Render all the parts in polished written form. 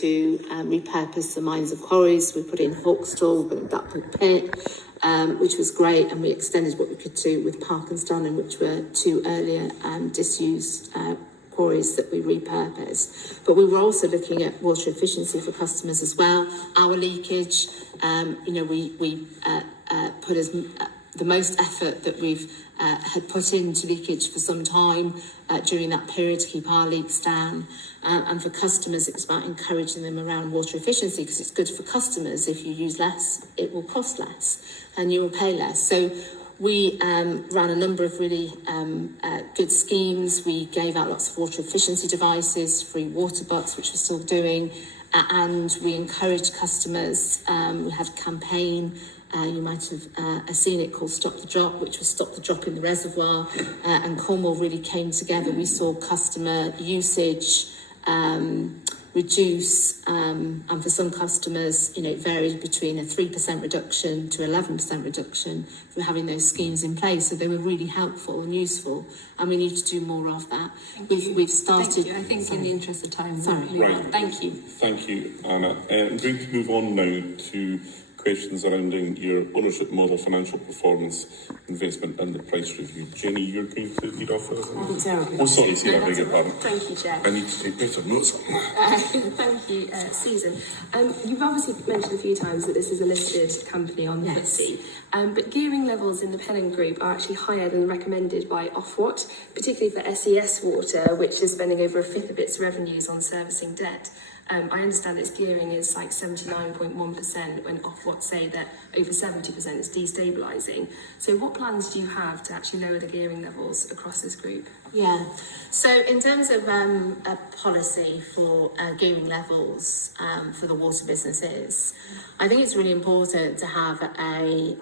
to repurpose the mines and quarries. We put in Hawkstall, we put in Duckport Pit, which was great, and we extended what we could do with Parkinston, which were two earlier disused quarries that we repurposed. But we were also looking at water efficiency for customers as well. Our leakage, we put the most effort that we've had put into leakage for some time during that period to keep our leaks down. And for customers, it was about encouraging them around water efficiency, because it's good for customers. If you use less, it will cost less and you will pay less. So we ran a number of really good schemes. We gave out lots of water efficiency devices, free water bucks, which we're still doing, and we encouraged customers. We had a campaign. You might have seen it, called Stop the Drop, which was Stop the Drop in the Reservoir, and Cornwall really came together. We saw customer usage reduce, and for some customers, it varied between a 3% reduction to 11% reduction from having those schemes in place. So they were really helpful and useful, and we need to do more of that. We've started. Thank you. I think in the interest of time, Right. Thank you. Thank you, Anna. I'm going to move on now to questions surrounding your ownership model, financial performance, investment and the price review. Jenny, you're going to lead off with us? I think Sarah. Oh, sorry, Sarah, I beg your pardon. Thank you, Chair. I need to take better notes. Thank you, Susan. You've obviously mentioned a few times that this is a listed company on the FTSE, but gearing levels in the Pennon Group are actually higher than recommended by Ofwat, particularly for SES Water, which is spending over a fifth of its revenues on servicing debt. I understand its gearing is like 79.1% when Ofwat say that over 70% is destabilising. So what plans do you have to actually lower the gearing levels across this group? Yeah, so in terms of a policy for gearing levels for the water businesses, I think it's really important to have a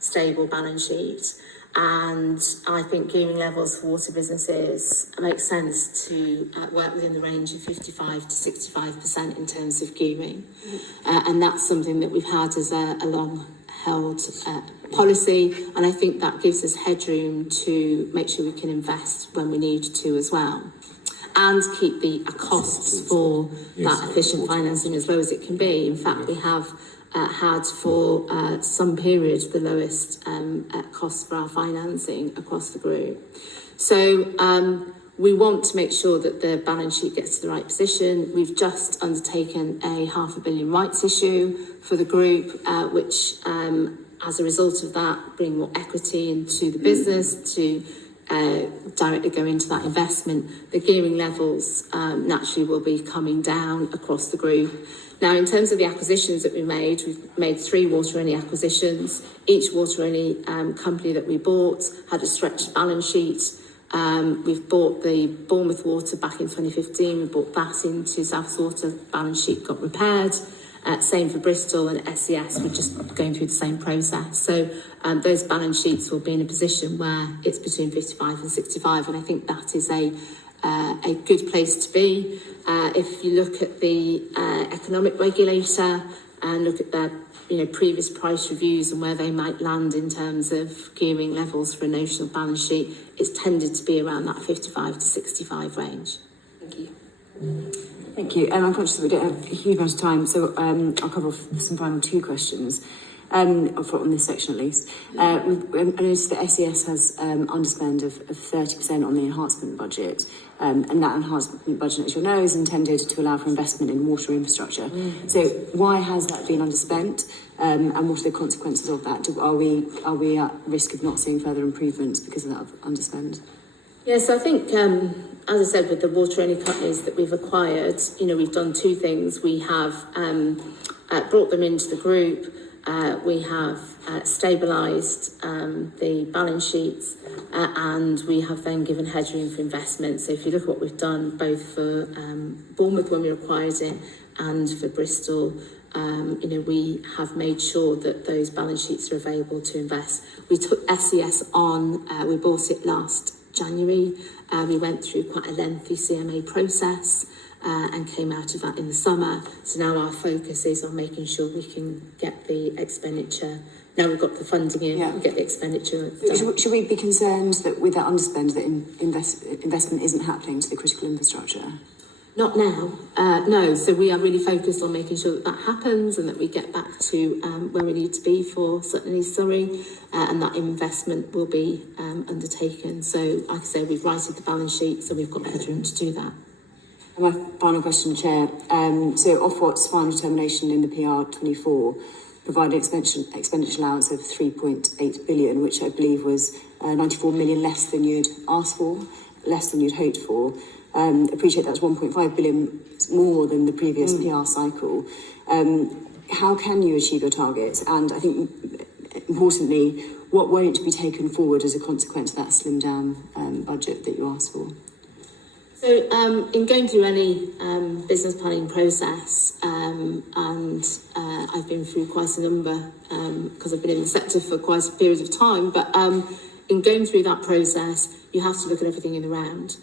stable balance sheet. And I think gearing levels for water businesses make sense to work within the range of 55 to 65% in terms of gearing. And that's something that we've had as a long-held policy. And I think that gives us headroom to make sure we can invest when we need to as well. And keep the costs for that efficient financing as low as it can be. In fact, we have had for some period the lowest costs for our financing across the group. So we want to make sure that the balance sheet gets to the right position. We've just undertaken a £500 million rights issue for the group, which as a result of that, bring more equity into the business to directly go into that investment. The gearing levels naturally will be coming down across the group. Now, in terms of the acquisitions that we've made 3 water-only acquisitions. Each water-only company that we bought had a stretched balance sheet. We've bought the Bournemouth Water back in 2015. We bought that into South Water. Balance sheet got repaired. Same for Bristol and SES. We're just going through the same process. So those balance sheets will be in a position where it's between 55 and 65, and I think that is a good place to be. If you look at the economic regulator and look at their previous price reviews and where they might land in terms of gearing levels for a notional balance sheet, it's tended to be around that 55 to 65 range. Thank you. Thank you. I'm conscious that we don't have a huge amount of time, so I'll cover off some final 2 questions. On this section at least. I noticed that SES has underspend of 30% on the enhancement budget, and that enhancement budget, as you'll know, is intended to allow for investment in water infrastructure. So why has that been underspent, and what are the consequences of that? Are we at risk of not seeing further improvements because of that underspend? Yes, I think, as I said, with the water-only companies that we've acquired, we've done 2 things. We have brought them into the group. We have stabilised the balance sheets, and we have then given headroom for investment. So if you look at what we've done, both for Bournemouth when we acquired it and for Bristol, we have made sure that those balance sheets are available to invest. We took SES on, we bought it last January. We went through quite a lengthy CMA process. And came out of that in the summer. So now our focus is on making sure we can get the expenditure. Now we've got the funding in, we get the expenditure done. Should we be concerned that with that underspend that investment isn't happening to the critical infrastructure? Not now, no. So we are really focused on making sure that that happens and that we get back to where we need to be for certainly Surrey, and that investment will be undertaken. So, like I say, we've righted the balance sheet, so we've got headroom to do that. And my final question, Chair. So Ofwat's final determination in the PR24 provided expenditure allowance of 3.8 billion, which I believe was 94 million less than you'd asked for, less than you'd hoped for. Appreciate that's 1.5 billion more than the previous PR cycle. How can you achieve your targets? And I think, importantly, what won't be taken forward as a consequence of that slimmed down budget that you asked for? So in going through any business planning process, and I've been through quite a number, because I've been in the sector for quite a period of time, but in going through that process, you have to look at everything in the round.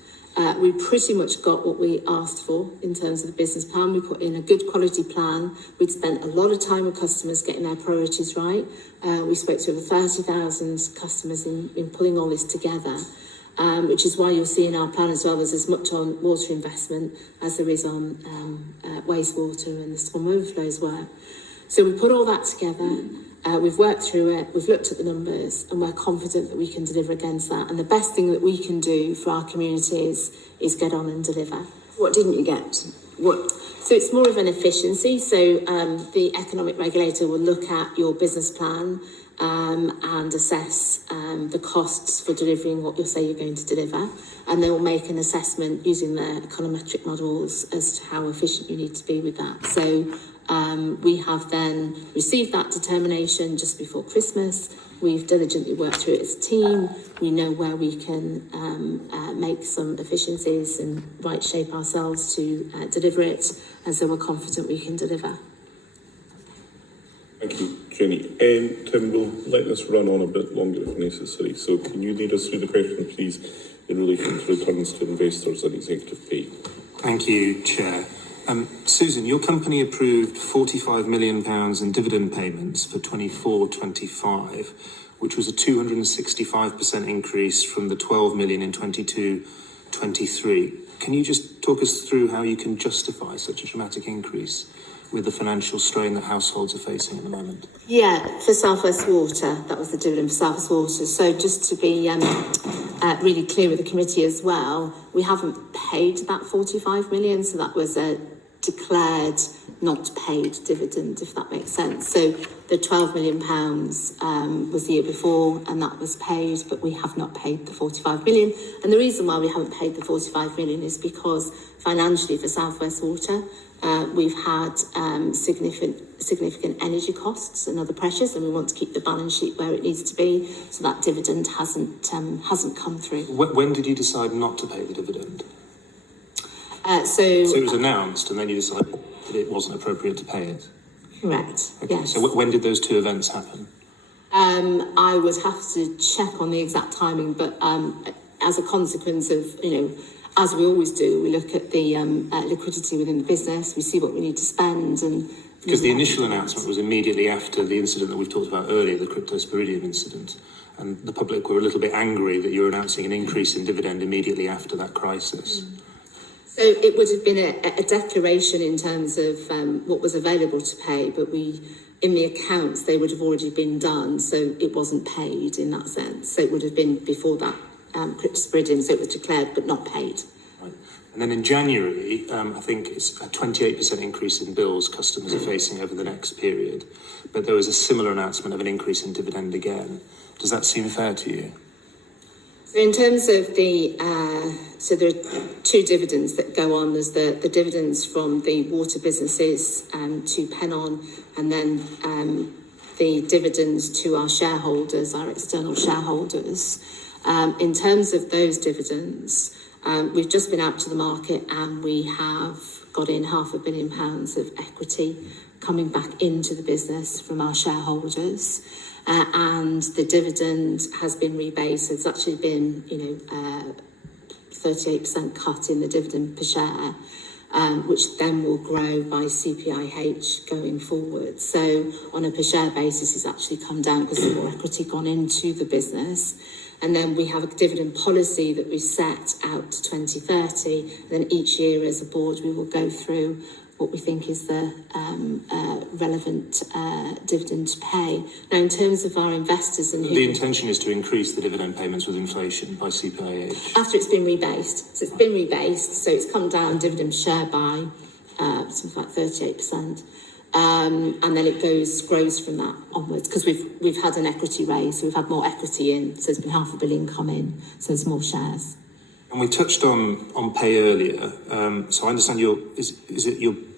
We pretty much got what we asked for in terms of the business plan. We put in a good quality plan. We'd spent a lot of time with customers getting their priorities right. We spoke to over 30,000 customers in pulling all this together, which is why you'll see in our plan as well, there's as much on water investment as there is on wastewater and the storm overflows work. So we put all that together. We've worked through it, we've looked at the numbers, and we're confident that we can deliver against that. And the best thing that we can do for our communities is get on and deliver. What didn't you get? So it's more of an efficiency. So the economic regulator will look at your business plan and assess the costs for delivering what you'll say you're going to deliver. And they will make an assessment using their econometric models as to how efficient you need to be with that. So we have then received that determination just before Christmas. We've diligently worked through it as a team. We know where we can make some efficiencies and right shape ourselves to deliver it, and so we're confident we can deliver. Thank you, Jenny. Tim, we'll let this run on a bit longer if necessary. So can you lead us through the question, please, in relation to returns to investors and executive pay? Thank you, Chair. Susan, your company approved £45 million in dividend payments for 24-25, which was a 265% increase from the 12 million in 22-23. Can you just talk us through how you can justify such a dramatic increase with the financial strain that households are facing at the moment? Yeah, for South West Water, that was the dividend for South West Water. So just to be really clear with the committee as well, we haven't paid that 45 million, so that was a declared not paid dividend, if that makes sense. So the £12 million was the year before, and that was paid, but we have not paid the 45 million. And the reason why we haven't paid the 45 million is because financially for South West Water, we've had significant energy costs and other pressures, and we want to keep the balance sheet where it needs to be, so that dividend hasn't come through. When did you decide not to pay the dividend? So it was announced, and then you decided that it wasn't appropriate to pay it? Correct, okay. Yes. So when did those two events happen? I would have to check on the exact timing, but as a consequence of, as we always do, we look at the liquidity within the business, we see what we need to spend. And because the initial announcement was immediately after the incident that we've talked about earlier, the cryptosporidium incident, and the public were a little bit angry that you're announcing an increase in dividend immediately after that crisis. So it would have been a declaration in terms of what was available to pay, but in the accounts, they would have already been done, so it wasn't paid in that sense. So it would have been before that cryptosporidium, so it was declared but not paid. Right. And then in January, I think it's a 28% increase in bills customers are facing over the next period, but there was a similar announcement of an increase in dividend again. Does that seem fair to you? So in terms of so there are two dividends that go on. There's the dividends from the water businesses to Pennon, and then the dividends to our shareholders, our external shareholders. In terms of those dividends, we've just been out to the market and we have got in £500 million of equity coming back into the business from our shareholders. And the dividend has been rebased. It's actually been, 38% cut in the dividend per share, which then will grow by CPIH going forward. So on a per share basis, it's actually come down because there's more equity gone into the business. And then we have a dividend policy that we set out to 2030. And then each year as a board, we will go through what we think is the relevant dividend to pay. Now, in terms of our investors and The intention is to increase the dividend payments with inflation by CPIH. after it's been rebased. So it's been rebased, so it's come down dividend per share by something like 38%. And then it grows from that onwards, because we've had an equity raise, so we've had more equity in, so there's been £500 million come in, so there's more shares. And we touched on pay earlier. So I understand your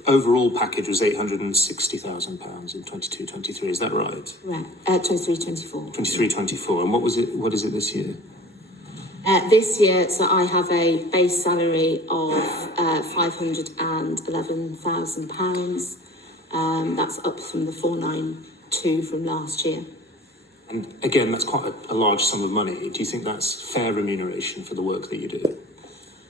overall package was £860,000 in 22-23. Is that right? Right, 23-24. 23-24. And what is it this year? This year, so I have a base salary of £511,000. That's up from the 492 from last year. And again, that's quite a large sum of money. Do you think that's fair remuneration for the work that you do?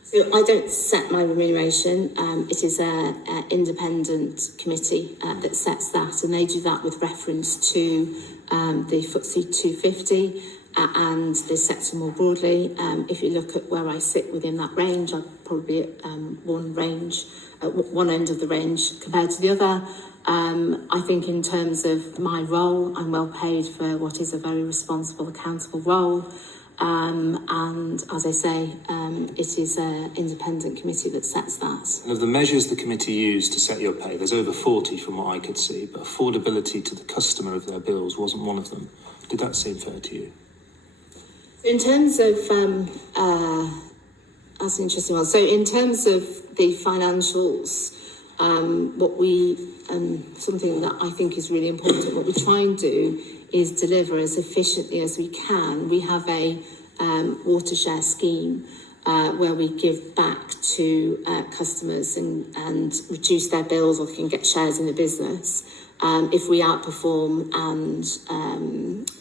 So I don't set my remuneration. It is an independent committee that sets that, and they do that with reference to the FTSE 250 and the sector more broadly. If you look at where I sit within that range, I'm probably at one end of the range compared to the other. I think in terms of my role, I'm well paid for what is a very responsible, accountable role. And as I say, it is an independent committee that sets that. And of the measures the committee used to set your pay, there's over 40 from what I could see, but affordability to the customer of their bills wasn't one of them. Did that seem fair to you? In terms of, that's an interesting one. So in terms of the financials, something that I think is really important, what we try and do is deliver as efficiently as we can. We have a water share scheme where we give back to customers and reduce their bills, or can get shares in the business. If we outperform and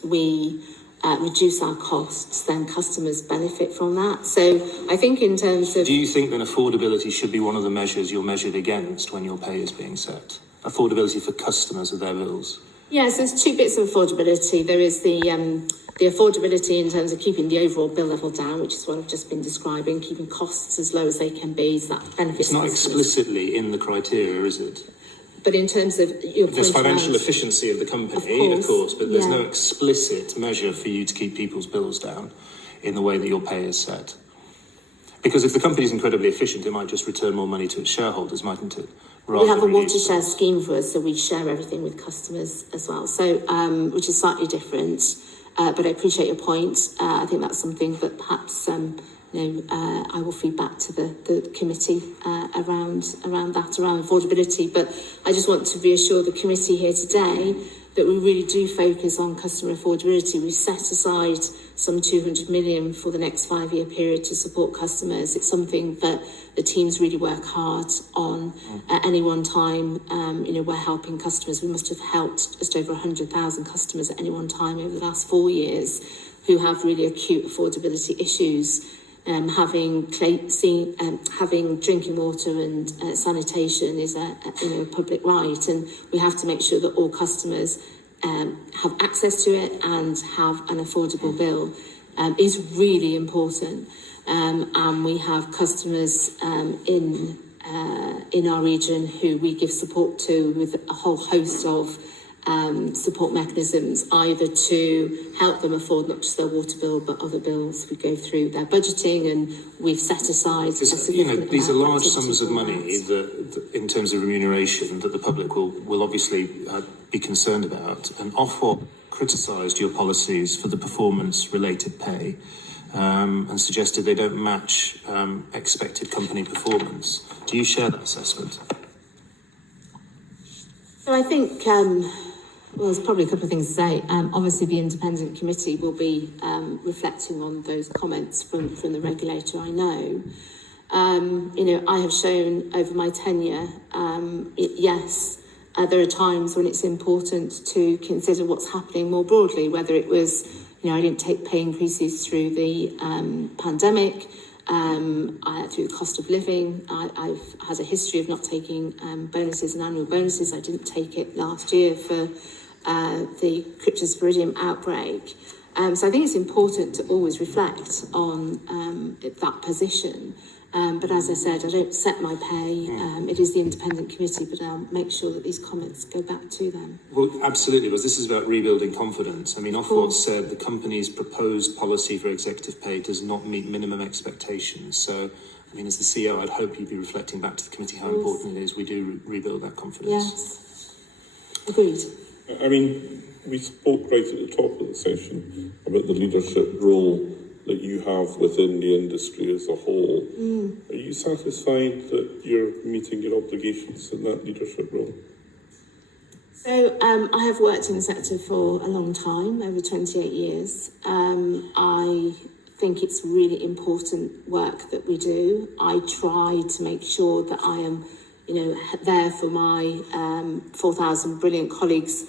we reduce our costs, then customers benefit from that. So I think in terms of... Do you think that affordability should be one of the measures you're measured against when your pay is being set? Affordability for customers of their bills? Yes, there's two bits of affordability. There is the affordability in terms of keeping the overall bill level down, which is what I've just been describing, keeping costs as low as they can be, so that benefits It's not customers. Explicitly in the criteria, is it? But in terms of your There's point financial around, efficiency of the company, of course, but there's no yeah. explicit measure for you to keep people's bills down in the way that your pay is set. Because if the company is incredibly efficient, it might just return more money to its shareholders, mightn't it? We have a water share scheme for us, so we share everything with customers as well. So, which is slightly different, but I appreciate your point. I think that's something that perhaps I will feed back to the committee around affordability. But I just want to reassure the committee here today that we really do focus on customer affordability. We've set aside some 200 million for the next 5-year period to support customers. It's something that the teams really work hard on. At any one time, we're helping customers. We must have helped just over 100,000 customers at any one time over the last 4 years who have really acute affordability issues. Having drinking water and sanitation is a public right, and we have to make sure that all customers have access to it and have an affordable bill is really important. And we have customers in our region who we give support to with a whole host of support mechanisms, either to help them afford not just their water bill but other bills. We go through their budgeting, and we've set aside a significant these are amount large activity sums of for money that in terms of remuneration that the public will obviously be concerned about. And Ofwat criticised your policies for the performance related pay and suggested they don't match expected company performance. Do you share that assessment? So I think, there's probably a couple of things to say. Obviously, the independent committee will be reflecting on those comments from the regulator, I know. I have shown over my tenure, there are times when it's important to consider what's happening more broadly, whether it was, I didn't take pay increases through the pandemic, through the cost of living. I've had a history of not taking bonuses and annual bonuses. I didn't take it last year for the cryptosporidium outbreak. So I think it's important to always reflect on that position. But as I said, I don't set my pay. It is the independent committee, but I'll make sure that these comments go back to them. Well, absolutely, because this is about rebuilding confidence. I mean, Ofwat said the company's proposed policy for executive pay does not meet minimum expectations. So, I mean, as the CEO, I'd hope you'd be reflecting back to the committee how important it is we do rebuild that confidence. Yes, agreed. I mean, we spoke right at the top of the session about the leadership role that you have within the industry as a whole. Are you satisfied that you're meeting your obligations in that leadership role? So I have worked in the sector for a long time, over 28 years. I think it's really important work that we do. I try to make sure that I am, there for my 4,000 brilliant colleagues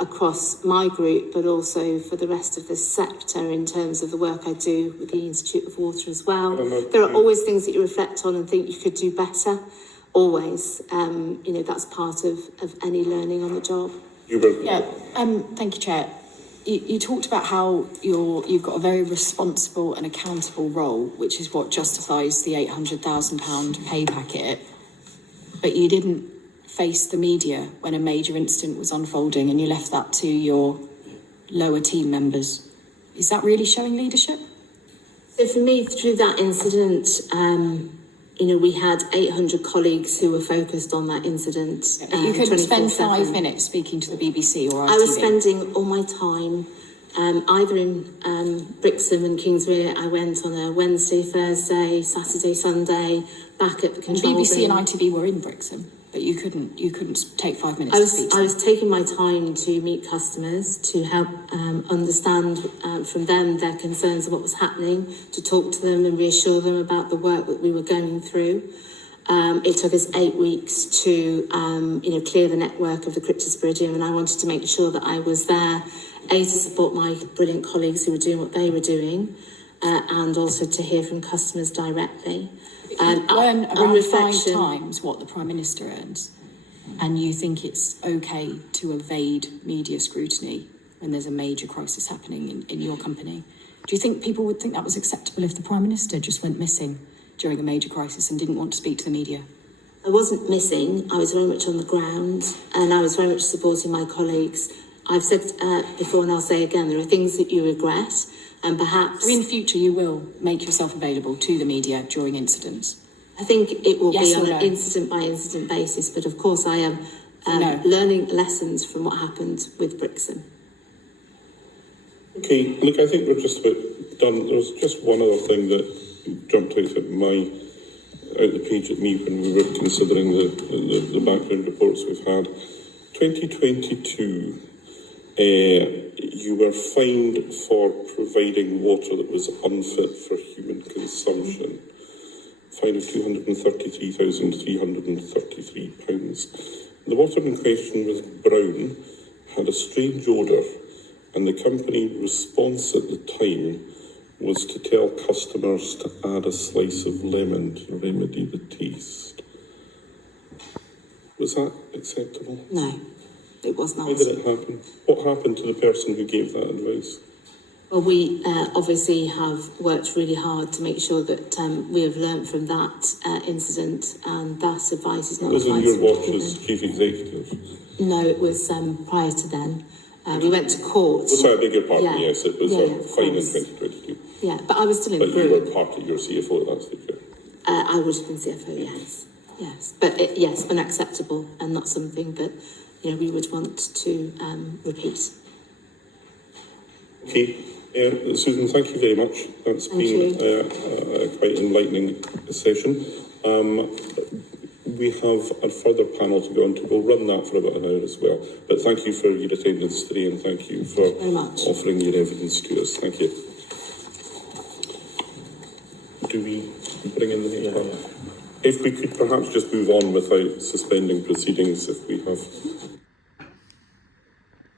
across my group, but also for the rest of the sector in terms of the work I do with the Institute of Water as well. There are always things that you reflect on and think you could do better. Always. That's part of any learning on the job. Thank you, Chair. You talked about how you've got a very responsible and accountable role, which is what justifies the £800,000 pay packet, but you didn't face the media when a major incident was unfolding and you left that to your lower team members. Is that really showing leadership? So for me, through that incident, we had 800 colleagues who were focused on that incident. You couldn't spend 5 minutes speaking to the BBC or ITV. I was spending all my time either in Brixham and Kingswear. I went on a Wednesday, Thursday, Saturday, Sunday, back at the control room. BBC and ITV were in Brixham, but you couldn't take 5 minutes to speak to them. I was taking my time to meet customers, to help understand from them their concerns of what was happening, to talk to them and reassure them about the work that we were going through. It took us 8 weeks to clear the network of the cryptosporidium, and I wanted to make sure that I was there, to support my brilliant colleagues who were doing what they were doing, and also to hear from customers directly. Learn around 5 times what the Prime Minister earns, and you think it's okay to evade media scrutiny when there's a major crisis happening in your company. Do you think people would think that was acceptable if the Prime Minister just went missing during a major crisis and didn't want to speak to the media? I wasn't missing. I was very much on the ground, and I was very much supporting my colleagues. I've said before, and I'll say again, there are things that you regret, and perhaps... So in future you will make yourself available to the media during incidents? I think it will be on an incident-by-incident basis, but of course I am learning lessons from what happened with Brixham. Okay, look, I think we're just about done. There was just one other thing that jumped out the page at me when we were considering the background reports we've had. 2022, you were fined for providing water that was unfit for human consumption. Fine of £233,333. The water in question was brown, had a strange odour, and the company response at the time was to tell customers to add a slice of lemon to remedy the taste. Was that acceptable? No, it was not. How did it happen? What happened to the person who gave that advice? Well, we obviously have worked really hard to make sure that we have learnt from that incident, and that advice is not... Was it your watch as chief executive? No, it was prior to then. We went to court. Oh, sorry, I beg your pardon, Yeah. yes, it was a fine in 2022. Yeah, but I was still in But the you group. were part of your CFO at that stage, yeah? I would have been CFO, yes. Yes, but yes, unacceptable, and not something that we would want to repeat. Okay, Susan, thank you very much. That's been a quite enlightening session. We have a further panel to go on to. We'll run that for about an hour as well. But thank you for your attendance today, and thank you for offering your evidence to us. Thank you. Do we bring in the next panel? If we could perhaps just move on without suspending proceedings, if we have